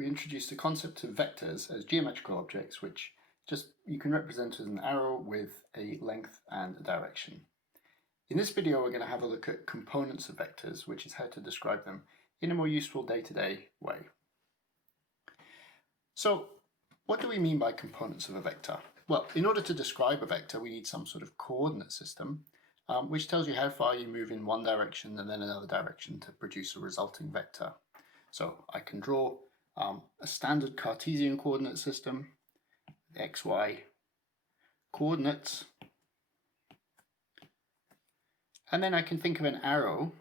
we introduced the concept of vectors as geometrical objects, which you can represent as an arrow with a length and a direction. In this video, we're going to have a look at components of vectors, which is how to describe them in a more useful day-to-day way. So, what do we mean by components of a vector? Well, in order to describe a vector, we need some sort of coordinate system, which tells you how far you move in one direction and then another direction to produce a resulting vector. So I can draw a standard Cartesian coordinate system, x, y coordinates, and then I can think of an arrow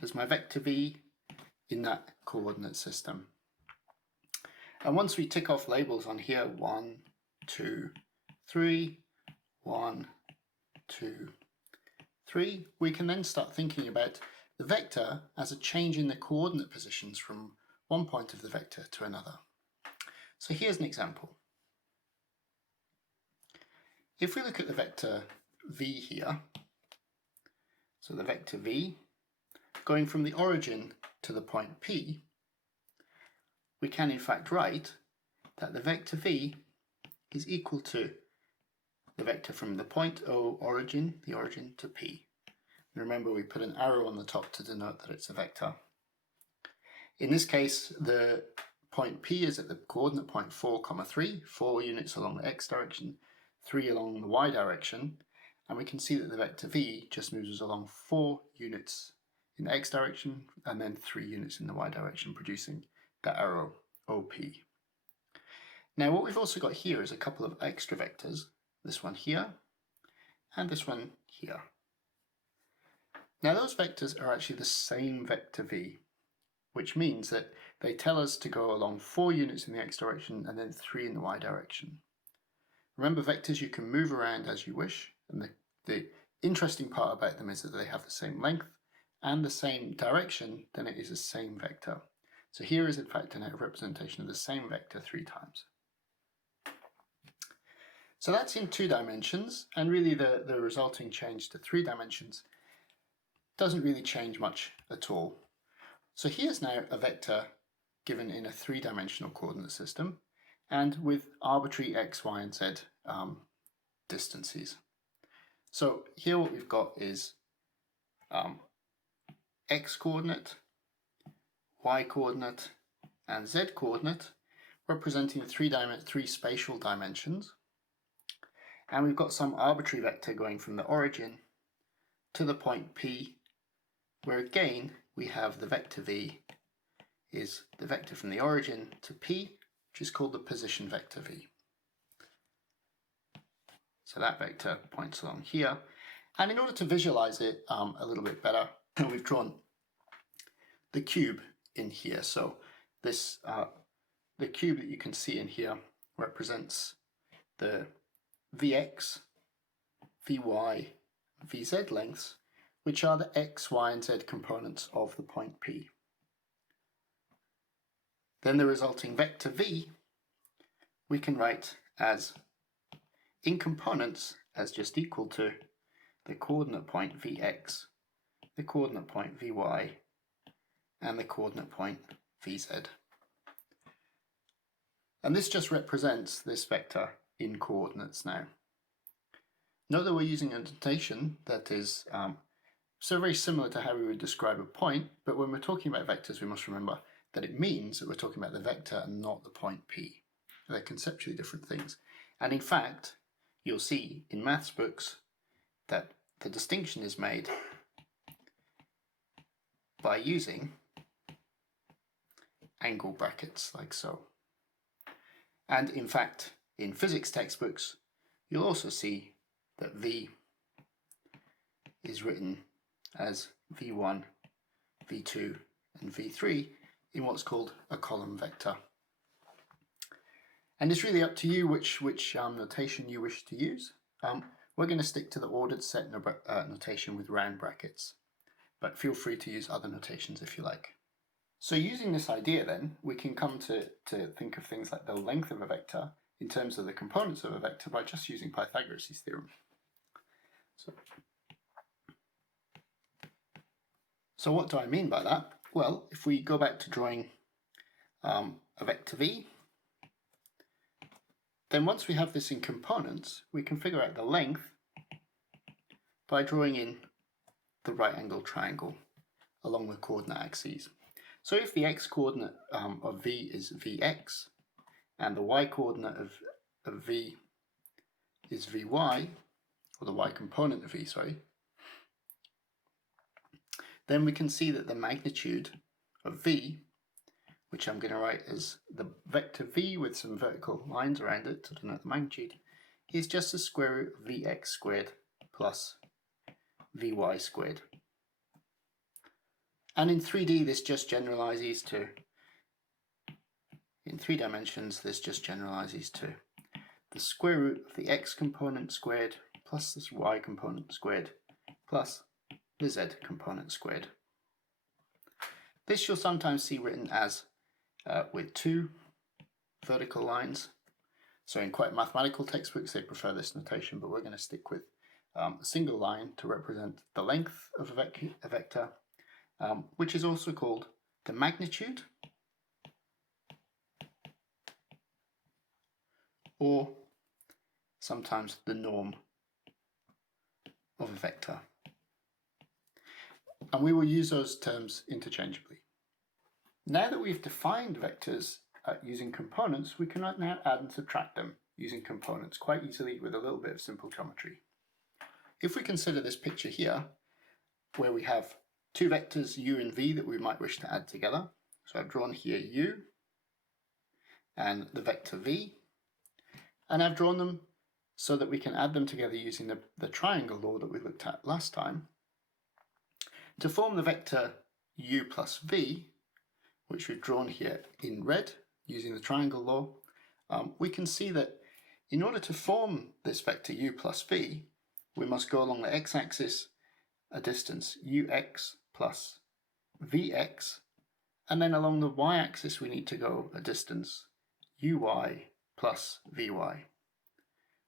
as my vector v in that coordinate system. And once we tick off labels on here, 1, 2, 3, 1, 2, 3, we can then start thinking about the vector as a change in the coordinate positions from one point of the vector to another. So here's an example. If we look at the vector v here, so the vector v going from the origin to the point P, we can in fact write that the vector v is equal to the vector from the point O origin, the origin, to P. Remember, we put an arrow on the top to denote that it's a vector. In this case, the point P is at the coordinate point 4, 3, 4 units along the x direction, 3 along the y direction, and we can see that the vector v just moves us along 4 units in the x direction and then 3 units in the y direction, producing that arrow OP. Now what we've also got here is a couple of extra vectors, this one here and this one here. Now those vectors are actually the same vector v, which means that they tell us to go along 4 units in the x direction and then 3 in the y direction. Remember, vectors you can move around as you wish, and the interesting part about them is that they have the same length and the same direction, then it is the same vector. So here is in fact a representation of the same vector 3 times. So that's in 2 dimensions, and really the resulting change to 3 dimensions doesn't really change much at all. So here's now a vector given in a 3-dimensional coordinate system and with arbitrary x, y and z distances. So here what we've got is x coordinate, y coordinate and z coordinate representing 3 spatial dimensions, and we've got some arbitrary vector going from the origin to the point P, where again we have the vector v is the vector from the origin to P, which is called the position vector v. So that vector points along here, and in order to visualize it a little bit better, we've drawn the cube in here. So this the cube that you can see in here represents the Vx, Vy, Vz lengths, which are the x, y and z components of the point P. Then the resulting vector v we can write as in components as just equal to the coordinate point Vx, the coordinate point Vy and the coordinate point Vz. And this just represents this vector in coordinates now. Note that we're using a notation that is so very similar to how we would describe a point, but when we're talking about vectors, we must remember that it means that we're talking about the vector and not the point P. They're conceptually different things. And in fact, you'll see in maths books that the distinction is made by using angle brackets like so. And in fact, in physics textbooks, you'll also see that V is written as V1, V2 and V3 in what's called a column vector. And it's really up to you which notation you wish to use. We're going to stick to the ordered set notation with round brackets, but feel free to use other notations if you like. So using this idea then, we can come to think of things like the length of a vector in terms of the components of a vector by just using Pythagoras' theorem. So what do I mean by that? Well, if we go back to drawing a a vector v. Then once we have this in components, we can figure out the length by drawing in the right angle triangle along the coordinate axes. So if the x coordinate of v is vx and the y coordinate of v is vy, or the y component of v, sorry, then we can see that the magnitude of v, which I'm going to write as the vector v with some vertical lines around it to denote the magnitude, is just the square root of vx squared plus vy squared. And in 3D this just generalizes to, in 3 dimensions this just generalizes to the square root of the x component squared plus this y component squared plus the z component squared. This you'll sometimes see written as with 2 vertical lines. So in quite mathematical textbooks they prefer this notation, but we're going to stick with a single line to represent the length of a vector, which is also called the magnitude, or sometimes the norm of a vector. And we will use those terms interchangeably. Now that we've defined vectors using components, we can now add and subtract them using components quite easily with a little bit of simple geometry. If we consider this picture here, where we have 2 vectors u and v that we might wish to add together. So I've drawn here u and the vector v, and I've drawn them so that we can add them together using the triangle law that we looked at last time. To form the vector u plus v, which we've drawn here in red using the triangle law, we can see that in order to form this vector u plus v, we must go along the x-axis a distance ux plus vx, and then along the y-axis we need to go a distance uy plus vy,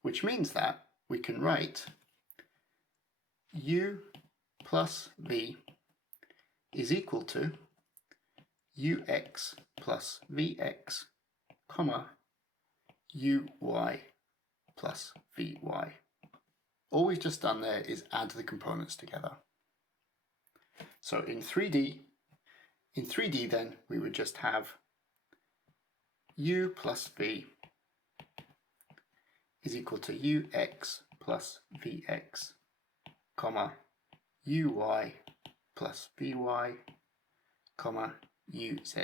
which means that we can write u plus v is equal to ux plus vx, comma, uy plus vy. All we've just done there is add the components together. So in 3D then we would just have u plus v is equal to ux plus vx, comma, uy plus vy, comma, uz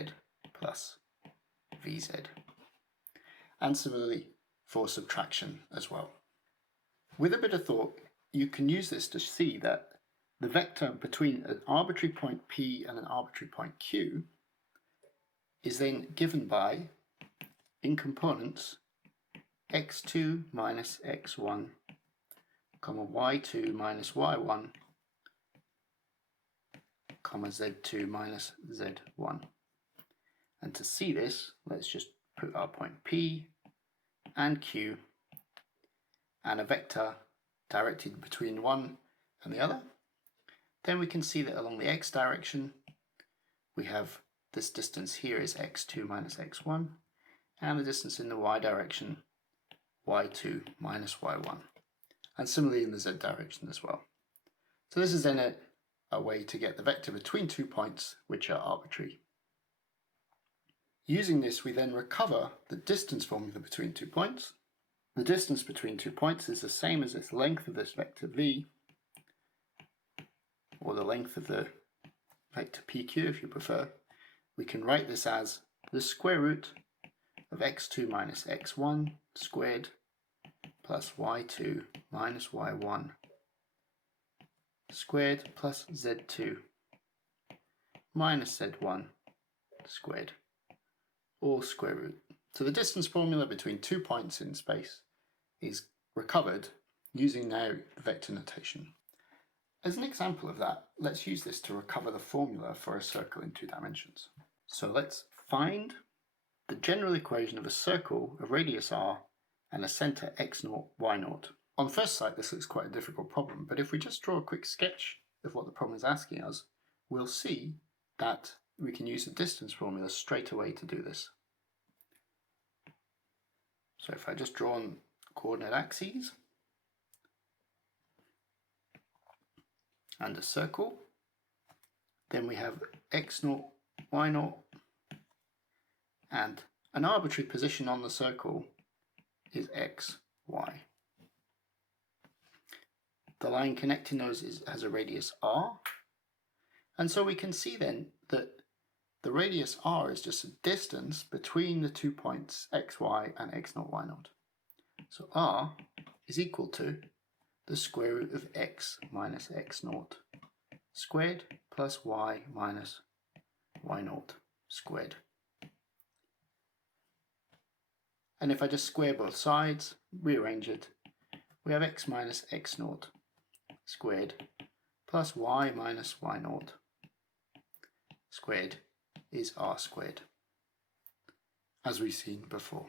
plus vz. And similarly for subtraction as well. With a bit of thought, you can use this to see that the vector between an arbitrary point P and an arbitrary point Q is then given by, in components, x2 minus x1, comma, y2 minus y1, comma, z2 minus z1. And to see this, let's just put our point P and Q and a vector directed between one and the other. Then we can see that along the x direction we have this distance here is x2 minus x1, and the distance in the y direction y2 minus y1, and similarly in the z direction as well. So this is then a way to get the vector between 2 points which are arbitrary. Using this we then recover the distance formula between 2 points. The distance between 2 points is the same as this length of this vector v, or the length of the vector pq if you prefer. We can write this as the square root of x2 minus x1 squared plus y2 minus y1 squared plus z2 minus z1 squared, all square root. So the distance formula between 2 points in space is recovered using now vector notation. As an example of that, let's use this to recover the formula for a circle in 2 dimensions. So let's find the general equation of a circle of radius r and a centre x0, y0. On first sight this looks quite a difficult problem, but if we just draw a quick sketch of what the problem is asking us, we'll see that we can use the distance formula straight away to do this. So if I just draw on coordinate axes and a circle, then we have x0, y0, and an arbitrary position on the circle is x, y. The line connecting those has a radius r, and so we can see then that the radius r is just a distance between the 2 points xy and x0, y0. So r is equal to the square root of x minus x0 squared plus y minus y0 squared. And if I just square both sides, rearrange it, we have x minus x0 squared plus y minus y0 squared is r squared, as we've seen before.